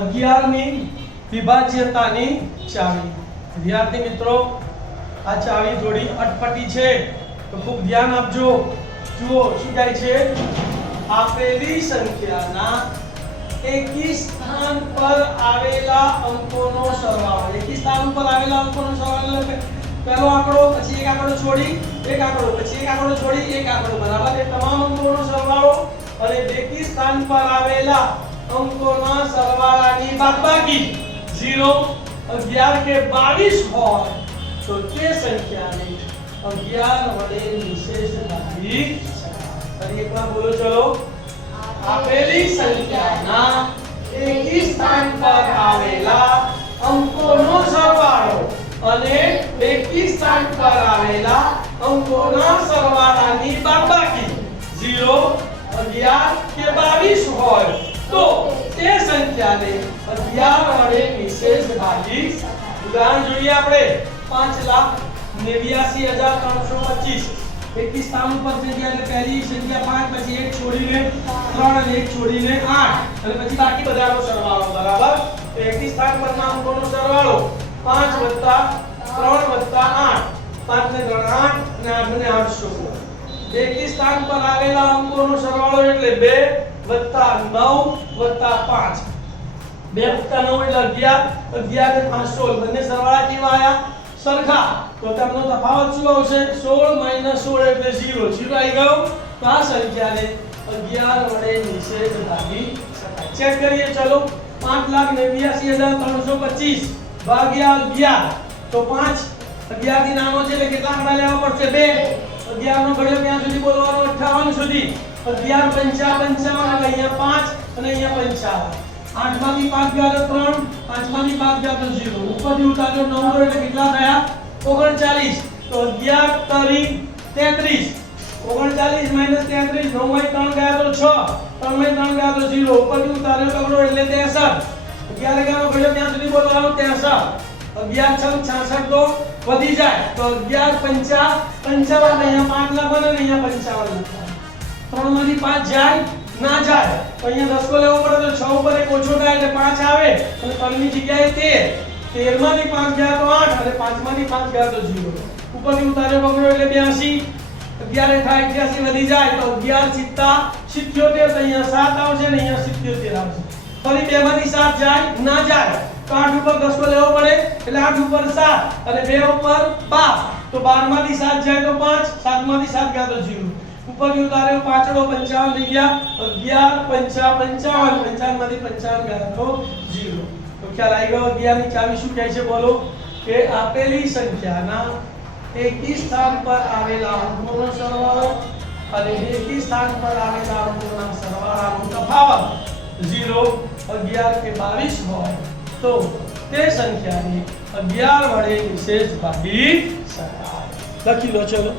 11 ની વિભાજ્યતાની ચાવી. વિદ્યાર્થી મિત્રો, આ ચાવી થોડી અટપટી છે, તો ખૂબ ધ્યાન આપજો. જુઓ, શું થાય છે? આપેલી સંખ્યાના એકી સ્થાન પર આવેલા અંકોનો સરવાળો. એકી સ્થાન પર આવેલા અંકોનો સરવાળો પહેલો આંકડો, પછી એક આંકડો છોડી, એક આંકડો, પછી એક આંકડો છોડી, એક આંકડો. બરાબર? એ તમામ અંકોનો સરવાળો અને બેકી સ્થાન પર આવેલા અંકોના સરવાળાની બાદબાકી 0 11 કે 22 હોય, તો તે સંખ્યાને 11 વડે નિશેષ ભાગી શકાય. એકવાર બોલો ચલો. આપેલી સંખ્યાના એકી સ્થાન પર આવેલા અંકોનો સરવાળો અને એક સ્થાન પર આવેલા અંકોના સરવાળાની બાદબાકી 0 11 કે 22 હોય સંખ્યાને 11 વડે નિશેષ ભાગી. ઉદાહરણ જોઈએ આપણે. પાંચ લાખ 89325 એકી સ્થાન ઉપર જગ્યા પહેલી સંખ્યા પાંચ, પછી એક છોડીને ત્રણ અને એક છોડીને આઠ. અને પછી બાકી બધાનો સરવાળો, બરાબર? તો એકી સ્થાન પરના અંકોનો સરવાળો પાંચ વત્તા ત્રણ વત્તા આઠ. પાંચ ને ત્રણ આઠ અને આઠ ને આઠ સો એકથી સ્થાન પર આવેલા અંકોનો સરવાળો એટલે બે વત્તા નવ વત્તા પાંચ. બે વત્તા નવ એટલે અગિયાર અગિયાર ને પાંચ સોળ. બંને સરવાળા કેવા આયા? સરખા. તો તેમનો તફાવત શું આવશે? 16 16 એટલે 0 0 આવી ગયો? તો આ 11 વડે નિષેધ ભાગી ચેક કરીએ, ચલો. 589325 ભાગ્યા 11 તો 5 11 થી નાનો છે એટલે કેટલા આંકડા લેવા પડશે? 2 11 નો ક્યાં સુધી બોલવાનો 58 સુધી. 11 પંચા 55 એટલે અહીંયા પાંચ, અને અહીંયા 55 આઠમાંથી પાંચ ગયા તો ત્રણ પાંચમાંથી પાંચ ગયા તો ઝીરો ઉપરથી ઉતાર્યો નવ એટલે કેટલા થયા? ઓગણચાલીસ. તો અગિયાર તરી તેત્રીસ. ઓગણચાલીસ માઇનસ તેત્રીસ, નવમાં ત્રણ ગયા તો છ. ત્રણમાં ત્રણ ગયા તો ઝીરો ઉપરથી ઉતાર્યો તગડો એટલે ત્રેસઠ અગિયાર ગયા ઘડ્યો ત્યાં સુધી બોલવાનો ત્રેસઠ અગિયાર છ છાસઠ તો વધી જાય. તો અગિયાર પંચા પંચાવન. અહીંયા પાંચ લાખ અને અહીંયા પંચાવન લખવાના. ત્રણમાંથી પાંચ જાય. ના જાય. તો અહીંયા દસકો લેવો પડે તો છ ઉપર એક ઓછો થાય એટલે પાંચ આવે. અને ત્રણની જગ્યાએ તેર તેરમાંથી પાંચ ગયા તો આઠ અને પાંચમાંથી પાંચ ગયા તો જીરો. ઉપરથી ઉતારે પકડ્યો એટલે બ્યાસી. અગિયાર થાય અગિયાસી વધી જાય તો અગિયાર સિત્તા સિત્યોતેર તો અહીંયા સાત આવશે ને અહીંયા સિત્યોતેર આવશે. ફરી બે માંથી સાત જાય, ના જાય. તો આઠ ઉપર દસકો લેવો પડે એટલે આઠ ઉપર સાત અને બે ઉપર બાર. તો બારમાંથી સાત જાય તો પાંચ સાતમાંથી સાત ગયા તો જીરો. ઉપરથી ઉતાર્યો પાંચડો પંચાવન થઈ ગયા. અગિયાર, પંચા, પંચાવન. પંચાવનમાંથી પંચાવન ગયા તો 0 તો ખ્યાલ આવી ગયો અગિયારની ચાવી શું કહે છે? બોલો. કે આપેલી સંખ્યાના એકી સ્થાન પર આવેલા અંકોનો સરવાળો અને બેકી સ્થાન પર આવેલા અંકોના સરવાળાનો તફાવત. 0 11 કે 22 હોય તો તે સંખ્યાને 11 વડે વિશેષ ભાગી શકાય. લખી લો, ચલો.